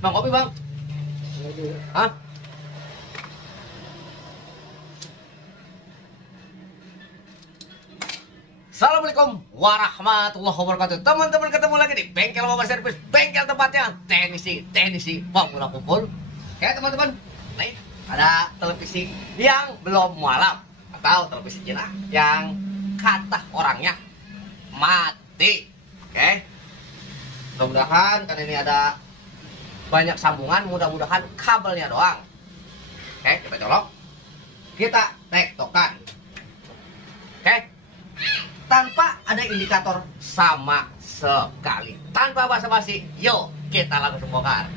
Bang, kopi bang. Hah? Assalamualaikum warahmatullahi wabarakatuh. Teman-teman, ketemu lagi di bengkel Mama Servis, bengkel tempatnya teknisi pemula kumpul. Oke teman-teman, nih ada televisi yang belum mualaf atau televisi Cina yang kata orangnya mati. Oke, mudah-mudahan karena ini ada banyak sambungan, mudah-mudahan kabelnya doang. Oke, kita colok, kita tektokan. Oke, tanpa ada indikator sama sekali, tanpa basa-basi, yuk kita langsung bongkar.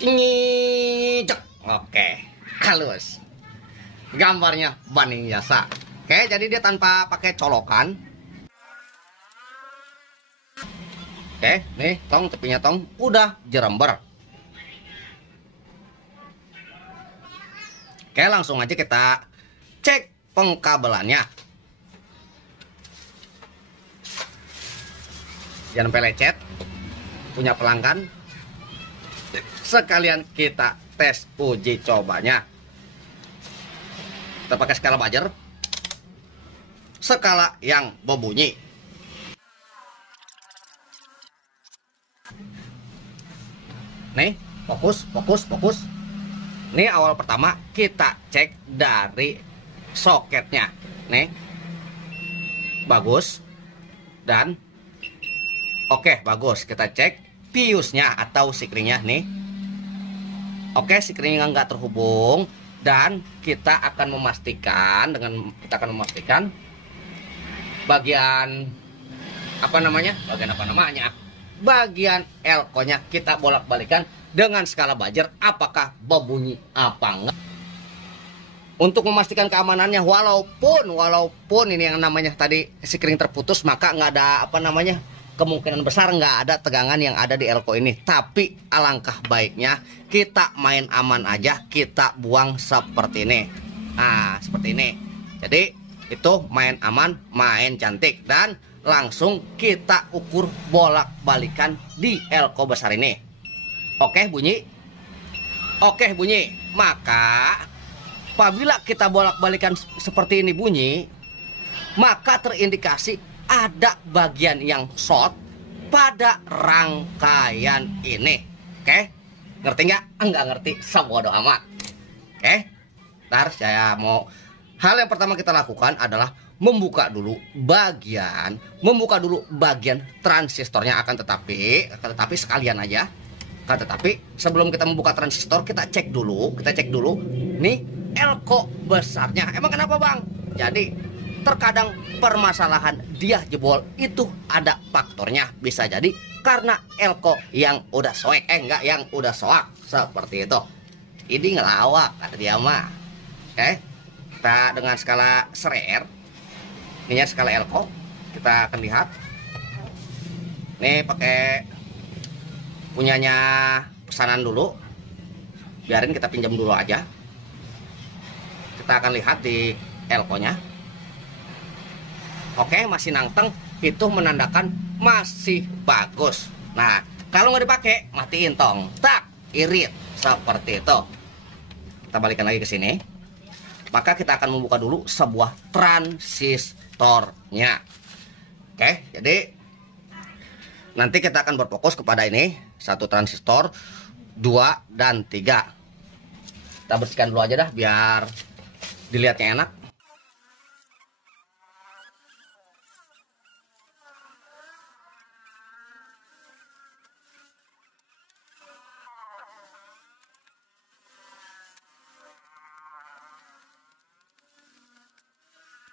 Cek. Oke, halus. Gambarnya banding biasa. Oke, jadi dia tanpa pakai colokan. Oke, nih tong, tepinya tong udah jerember. Oke, langsung aja kita cek pengkabelannya. Jangan sampai lecet. Punya pelanggan. Sekalian kita tes uji cobanya. Kita pakai skala buzzer, skala yang berbunyi. Nih, fokus. Nih awal pertama kita cek dari soketnya. Nih, bagus. Dan oke, bagus. Kita cek piusnya atau sikringnya nih. Oke, sikringnya nggak terhubung. Dan kita akan memastikan bagian bagian elko-nya kita bolak-balikan dengan skala buzzer, apakah berbunyi apa enggak. Untuk memastikan keamanannya, walaupun ini yang namanya tadi sikring terputus, maka nggak ada kemungkinan besar nggak ada tegangan yang ada di elko ini. Tapi alangkah baiknya kita main aman aja, kita buang seperti ini. Nah, seperti ini. Jadi itu main aman, main cantik, dan langsung kita ukur bolak-balikan di elko besar ini. Oke, bunyi. Maka apabila kita bolak-balikan seperti ini bunyi, maka terindikasi ada bagian yang short pada rangkaian ini. Oke, ngerti nggak? Enggak ngerti, sebodoh amat. Oke, ntar saya mau, hal yang pertama kita lakukan adalah membuka dulu bagian transistornya. Akan tetapi sekalian aja. Akan tetapi sebelum kita membuka transistor, kita cek dulu nih elko besarnya. Emang kenapa bang? Jadi terkadang permasalahan dia jebol itu ada faktornya. Bisa jadi karena elko yang udah soek, yang udah soak seperti itu. Ini ngelawak kata dia mah. Oke, kita dengan skala serer, ini skala elko, kita akan lihat. Nih pakai punyanya pesanan dulu, biarin kita pinjam dulu aja. Kita akan lihat di elko-nya. Oke, masih nangteng, itu menandakan masih bagus. Nah, kalau nggak dipakai, matiin tong, tak irit seperti itu. Kita balikan lagi ke sini. Maka kita akan membuka dulu sebuah transistornya. Oke, jadi nanti kita akan berfokus kepada ini, satu transistor, 2 dan 3. Kita bersihkan dulu aja dah biar dilihatnya enak.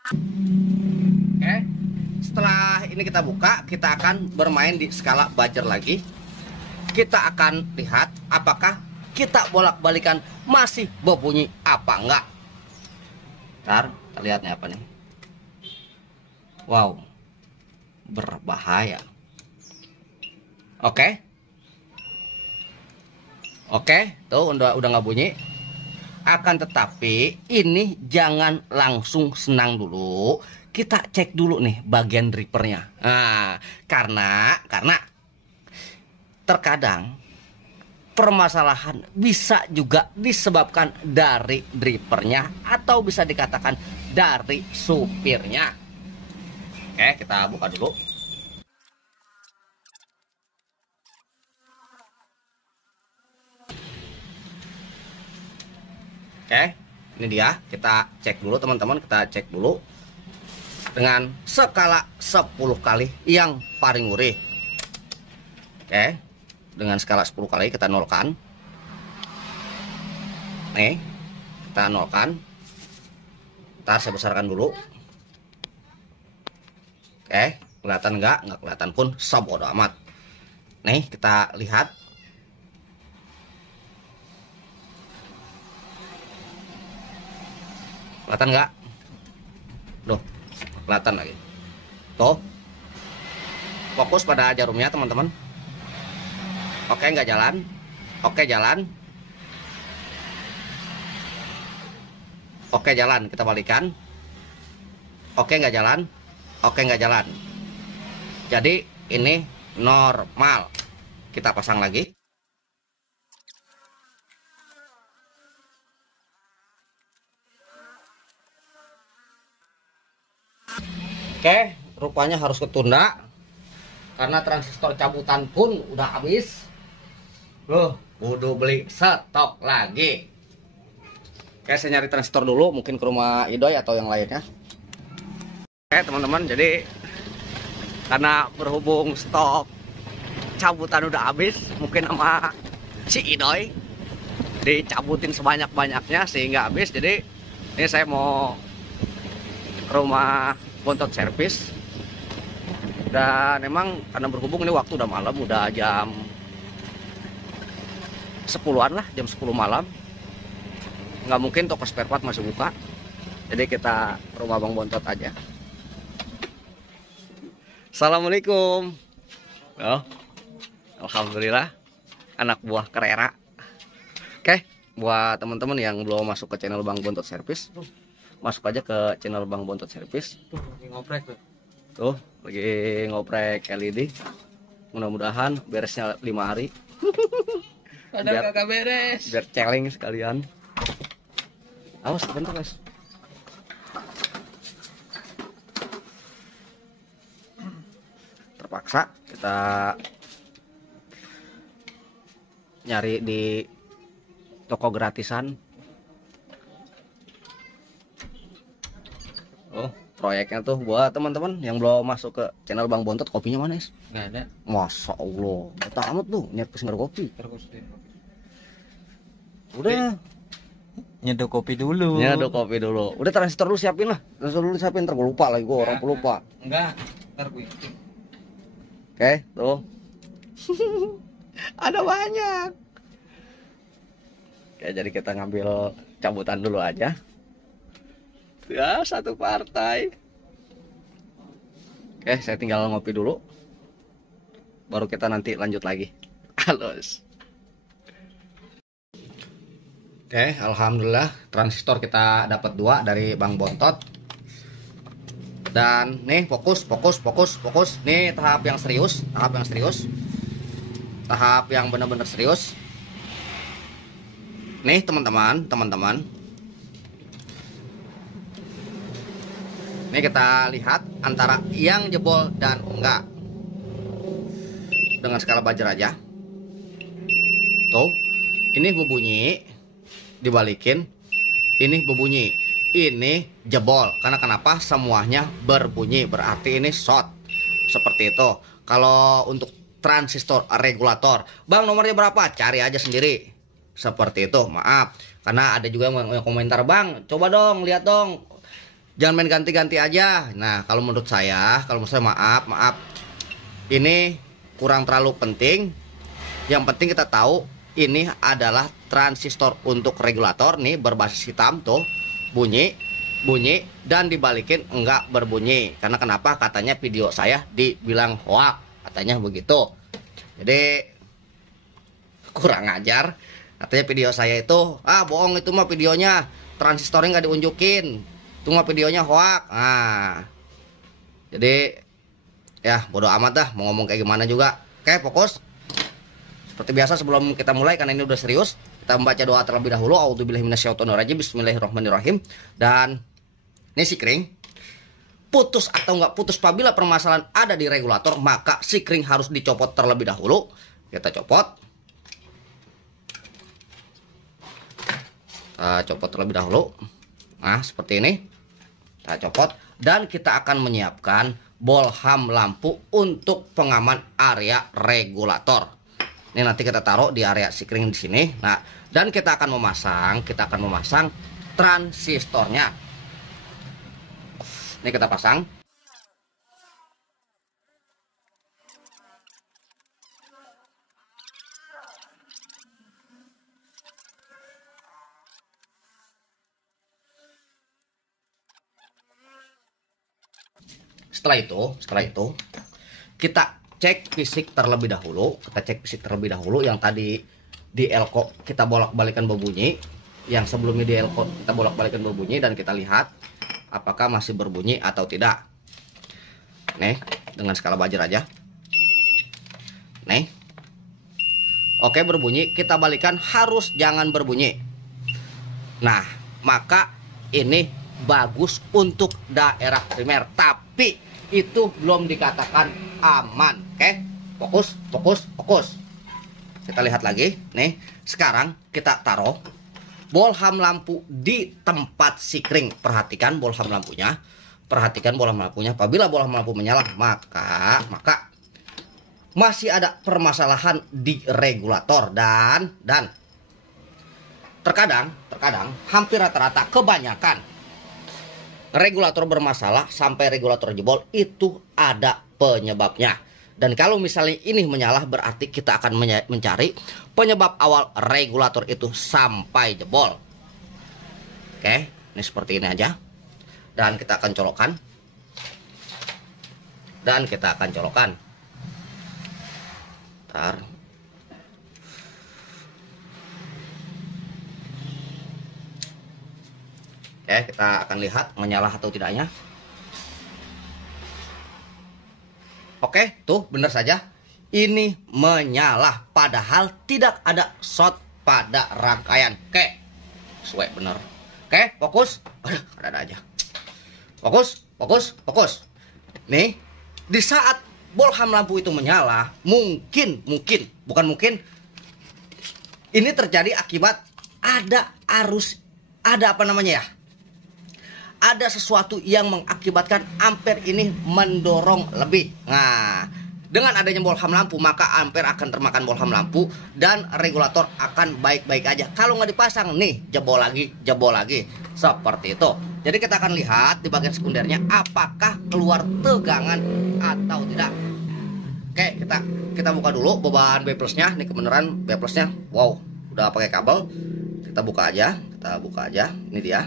Oke, setelah ini kita buka, kita akan bermain di skala buzzer lagi. Kita akan lihat apakah kita bolak-balikan masih berbunyi apa enggak. Ntar kita lihatnya apa nih. Wow, berbahaya. Oke, Oke, tuh udah nggak bunyi. Akan tetapi ini jangan langsung senang dulu. Kita cek dulu nih bagian dripernya. Nah, karena terkadang permasalahan bisa juga disebabkan dari dripernya atau bisa dikatakan dari supirnya. Oke, kita buka dulu. Oke, ini dia. Kita cek dulu teman-teman, kita cek dulu dengan skala 10 kali yang paling gurih. Oke, dengan skala 10 kali kita nolkan. Nih, kita nolkan. Ntar saya besarkan dulu. Oke, kelihatan nggak? Nggak kelihatan pun sebodo amat. Nih, kita lihat. Kelihatan nggak? Duh, kelihatan lagi. Tuh. Fokus pada jarumnya teman-teman. Oke, nggak jalan. Oke, jalan. Oke, jalan. Kita balikan. Oke, nggak jalan. Oke, nggak jalan. Jadi ini normal. Kita pasang lagi. Oke, rupanya harus ketunda karena transistor cabutan pun udah habis. Loh, kudu beli stok lagi. Oke, saya nyari transistor dulu, mungkin ke rumah Idoy atau yang lainnya. Oke, teman-teman, jadi karena berhubung stok cabutan udah habis, mungkin sama si Idoy dicabutin sebanyak-banyaknya sehingga habis. Jadi ini saya mau ke rumah Bontot servis. Dan memang karena berhubung ini waktu udah malam, udah jam 10-an lah, jam 10 malam. Nggak mungkin toko spare part masih buka. Jadi kita ke rumah Bang Bontot aja. Assalamualaikum. Oh, alhamdulillah anak buah Carrera. Oke, buat teman-teman yang belum masuk ke channel Bang Bontot servis, masuk aja ke channel Bang Bontot servis. Tuh, lagi ngoprek tuh. Tuh, lagi ngoprek LED. Mudah-mudahan beresnya 5 hari. Padahal kagak beres. Biar celeng sekalian. Awas bentar, guys. Terpaksa kita nyari di toko gratisan. Oh, proyeknya tuh buat teman-teman yang belum masuk ke channel Bang Bontot. Kopinya mana, Is? Nggak ada. Masya Allah, kita amat tuh nyet pesenar kopi. Terus deh. Udah, Nyeduh kopi dulu. nyeduh kopi dulu. Udah transistor lu siapin lah. Transistor dulu siapin, ntar gue lupa lagi, gue orang pelupa. Enggak. Ntar gue ikutin. Oke, tuh. Ada banyak. Oke, jadi kita ngambil cabutan dulu aja. Ya, satu partai. Oke, saya tinggal ngopi dulu. Baru kita nanti lanjut lagi. Halus. Oke, alhamdulillah transistor kita dapat 2 dari Bang Bontot. Dan nih fokus. Nih tahap yang serius, tahap yang benar-benar serius. Nih teman-teman. Nih kita lihat antara yang jebol dan enggak. Dengan skala buzzer aja. Tuh, ini berbunyi. Dibalikin, ini berbunyi, ini jebol. Karena kenapa? Semuanya berbunyi, berarti ini short. Seperti itu. Kalau untuk transistor regulator, Bang nomornya berapa? Cari aja sendiri. Seperti itu. Maaf, karena ada juga yang komentar, Bang coba dong, lihat dong, jangan main ganti-ganti aja. Nah, kalau menurut saya maaf, ini kurang terlalu penting. Yang penting kita tahu ini adalah transistor untuk regulator. Nih berbasis hitam tuh, bunyi dan dibalikin enggak berbunyi. Karena kenapa? Katanya video saya dibilang hoax, katanya begitu. Jadi kurang ajar. Katanya video saya itu, bohong itu mah videonya, transistornya nggak diunjukin, itu mah videonya hoak. Nah, jadi ya bodo amat dah, mau ngomong kayak gimana juga. Oke, fokus. Seperti biasa sebelum kita mulai, karena ini udah serius, kita membaca doa terlebih dahulu. A'udzubillahi minasyaitonirrajim. Bismillahirrahmanirrahim. Dan ini si kring, putus atau nggak putus apabila permasalahan ada di regulator, maka si kring harus dicopot terlebih dahulu. Kita copot. Kita copot terlebih dahulu. Nah, seperti ini. Kita copot. Dan kita akan menyiapkan bolham lampu untuk pengaman area regulator. Ini nanti kita taruh di area sikring di sini. Nah, dan kita akan memasang transistornya. Ini kita pasang. Setelah itu kita cek fisik terlebih dahulu. Yang tadi di elko kita bolak-balikan berbunyi, yang sebelumnya di elko kita bolak-balikan berbunyi, dan kita lihat apakah masih berbunyi atau tidak. Nih, dengan skala buzzer aja. Nih. Oke, berbunyi. Kita balikan, harus jangan berbunyi. Nah, maka ini bagus untuk daerah primer, tapi itu belum dikatakan aman. Oke, fokus. Kita lihat lagi. Nih, sekarang kita taruh bolham lampu di tempat sikring. Perhatikan bolham lampunya. Apabila bolham lampu menyala, maka masih ada permasalahan di regulator, dan terkadang hampir rata-rata, kebanyakan regulator bermasalah sampai regulator jebol, itu ada penyebabnya. Dan kalau misalnya ini menyala, berarti kita akan mencari penyebab awal regulator itu sampai jebol. Oke, ini seperti ini aja. Dan kita akan colokkan. Ntar. Oke, kita akan lihat menyala atau tidaknya. Oke, tuh benar saja. Ini menyala, padahal tidak ada short pada rangkaian. Oke, sesuai benar. Oke, fokus. Ada aja. Fokus. Nih, di saat bolham lampu itu menyala, mungkin, ini terjadi akibat ada ada sesuatu yang mengakibatkan ampere ini mendorong lebih. Nah, dengan adanya bolham lampu, maka ampere akan termakan bolham lampu dan regulator akan baik-baik aja. Kalau nggak dipasang, nih jebol lagi. Seperti itu. Jadi kita akan lihat di bagian sekundernya apakah keluar tegangan atau tidak. Oke, kita buka dulu beban B plusnya. Ini kebenaran B plusnya. Wow, udah pakai kabel. Kita buka aja. Ini dia.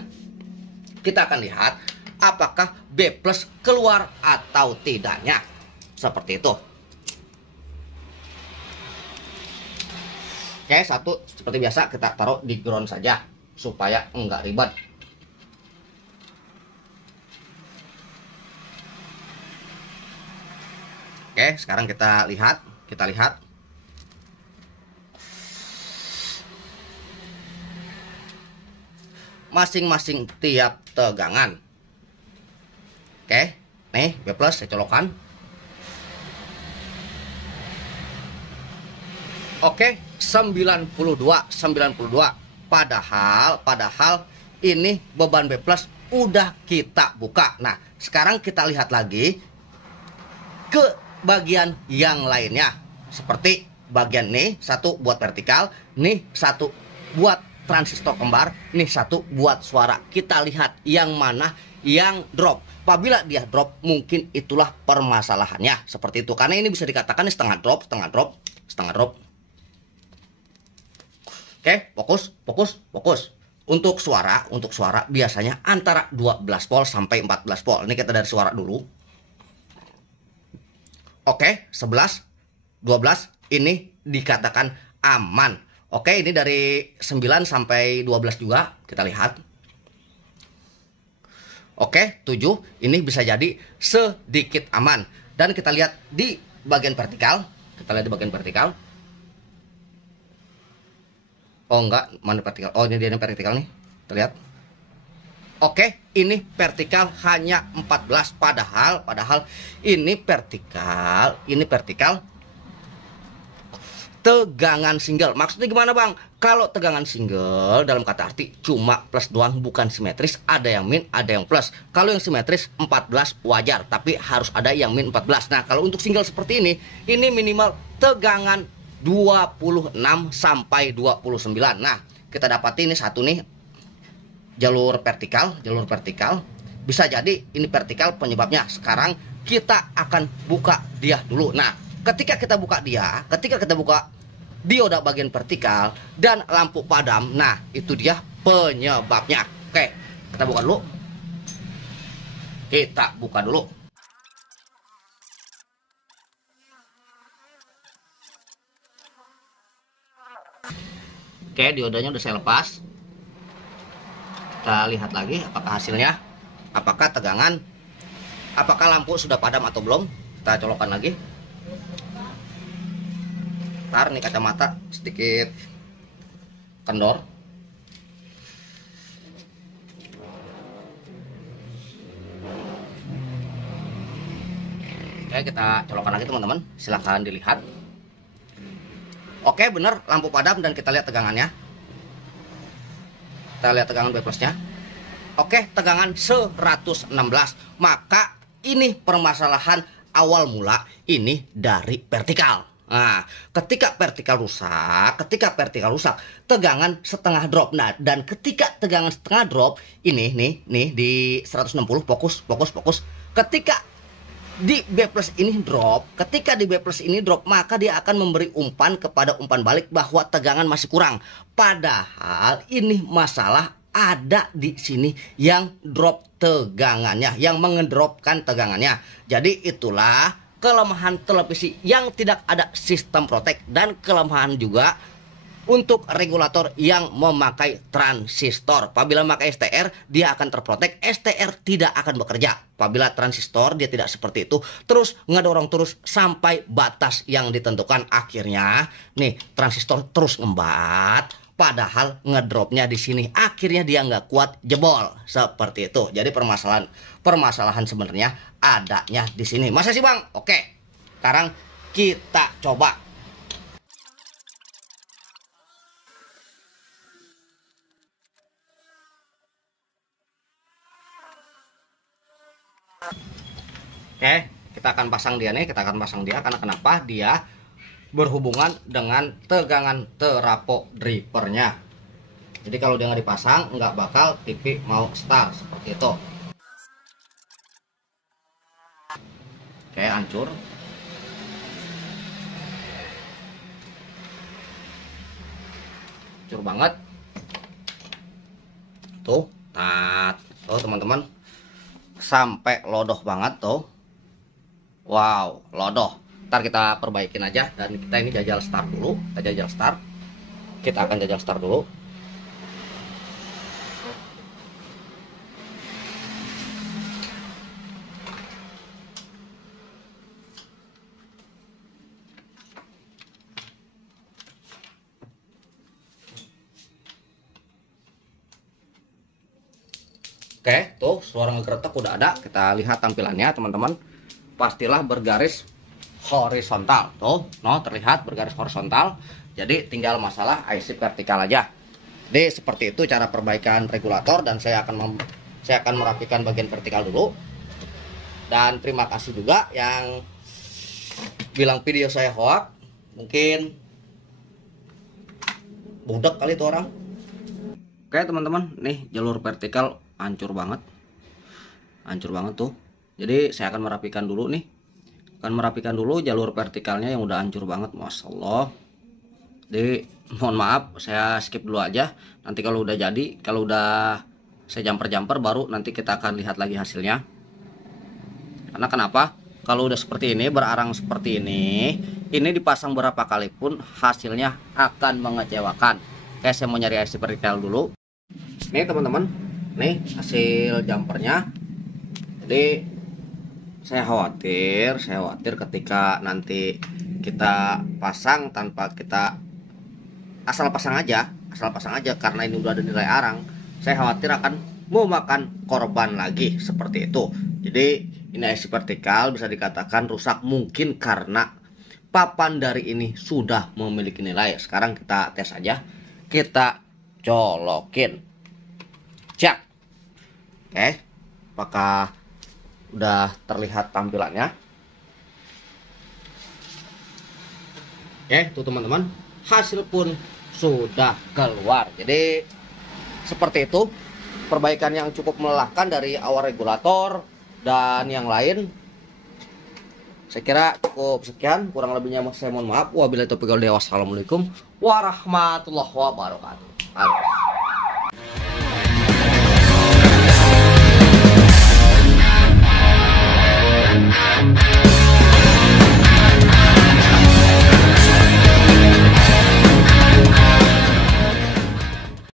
Kita akan lihat apakah B plus keluar atau tidaknya. Seperti itu. Oke, satu seperti biasa kita taruh di ground saja supaya enggak ribet. Oke, sekarang kita lihat. Masing-masing tiap tegangan. Oke, nih B plus saya colokkan. Oke, 92. Padahal ini beban B plus udah kita buka. Nah, sekarang kita lihat lagi ke bagian yang lainnya. Seperti bagian nih, satu buat vertikal, nih satu buat transistor kembar, nih satu buat suara. Kita lihat yang mana yang drop. Apabila dia drop, mungkin itulah permasalahannya. Seperti itu. Karena ini bisa dikatakan setengah drop. Oke, fokus. Untuk suara biasanya antara 12 volt sampai 14 volt. Ini kita dari suara dulu. Oke, 11, 12 ini dikatakan aman. Oke, ini dari 9 sampai 12 juga kita lihat. Oke, 7 ini bisa jadi sedikit aman. Dan kita lihat di bagian vertikal. Kita lihat di bagian vertikal. Oh enggak, mana vertikal? Oh, ini dia yang vertikal nih. Kita lihat. Oke, ini vertikal hanya 14, padahal ini vertikal tegangan single. Maksudnya gimana, Bang? Kalau tegangan single dalam kata arti cuma plus doang, bukan simetris, ada yang min, ada yang plus. Kalau yang simetris 14 wajar, tapi harus ada yang min 14. Nah, kalau untuk single seperti ini minimal tegangan 26 sampai 29. Nah, kita dapati ini satu nih jalur vertikal. Bisa jadi ini vertikal penyebabnya. Sekarang kita akan buka dia dulu. Nah, ketika kita buka dioda bagian vertikal dan lampu padam, nah itu dia penyebabnya. Oke, kita buka dulu. Oke, diodanya udah saya lepas. Kita lihat lagi apakah hasilnya, apakah lampu sudah padam atau belum. Kita colokkan lagi. Ntar nih kacamata sedikit kendor. Oke, kita colokkan lagi teman-teman, silahkan dilihat. Oke, bener lampu padam dan kita lihat tegangannya. Kita lihat tegangan B plusnya. Oke, tegangan 116. Maka ini permasalahan awal mula ini dari vertikal. Nah, ketika vertikal rusak, tegangan setengah drop. Nah, dan ketika tegangan setengah drop, ini nih di 160, fokus. Ketika di B plus ini drop, maka dia akan memberi umpan kepada umpan balik bahwa tegangan masih kurang. Padahal ini masalah ada di sini yang drop tegangannya, yang mengedropkan tegangannya. Jadi itulah kelemahan televisi yang tidak ada sistem protek, dan kelemahan juga untuk regulator yang memakai transistor. Apabila memakai STR, dia akan terprotek, STR tidak akan bekerja. Apabila transistor dia tidak seperti itu, terus ngedorong terus sampai batas yang ditentukan. Akhirnya nih transistor terus ngembat, padahal ngedropnya di sini. Akhirnya dia nggak kuat, jebol seperti itu. Jadi permasalahan sebenarnya adanya di sini. Masa sih, Bang? Oke, sekarang kita coba. Oke, kita akan pasang dia karena kenapa? Dia berhubungan dengan tegangan terapo drivernya. Jadi kalau dia nggak dipasang, nggak bakal TV mau start seperti itu. Oke, hancur. Hancur banget. Tuh, teman-teman, sampai lodoh banget tuh. Wow, lodoh. Ntar kita perbaikin aja, dan kita ini jajal start dulu. Kita akan jajal start dulu. Oke, tuh suara ngegeretek udah ada. Kita lihat tampilannya, teman-teman. Pastilah bergaris horizontal. Tuh, terlihat bergaris horizontal. Jadi tinggal masalah IC vertikal aja. Jadi seperti itu cara perbaikan regulator, dan saya akan merapikan bagian vertikal dulu. Dan terima kasih juga yang bilang video saya hoax. Mungkin budak kali itu orang. Oke, teman-teman, nih jalur vertikal hancur banget tuh. Jadi saya akan merapikan dulu nih, jalur vertikalnya yang udah hancur banget, masya Allah. Jadi mohon maaf, saya skip dulu aja. Nanti kalau udah jadi, kalau udah saya jumper baru nanti kita akan lihat lagi hasilnya. Karena kenapa? Kalau udah seperti ini, berarang seperti ini, ini dipasang berapa kali pun hasilnya akan mengecewakan. Oke, saya mau nyari IC vertikal dulu. Nih teman-teman, nih hasil jumpernya. Jadi saya khawatir ketika nanti kita pasang tanpa kita asal pasang aja karena ini udah ada nilai arang, saya khawatir akan memakan korban lagi seperti itu. Jadi ini IC vertikal bisa dikatakan rusak mungkin karena papan dari ini sudah memiliki nilai. Sekarang kita tes aja, kita colokin, cek. Oke, apakah udah terlihat tampilannya? Oke, tuh teman-teman, hasil pun sudah keluar. Jadi seperti itu perbaikan yang cukup melelahkan dari awal regulator dan yang lain. Saya kira cukup sekian, kurang lebihnya saya mohon maaf. Wabillahi taufiq wal hidayah. Wassalamualaikum warahmatullahi wabarakatuh.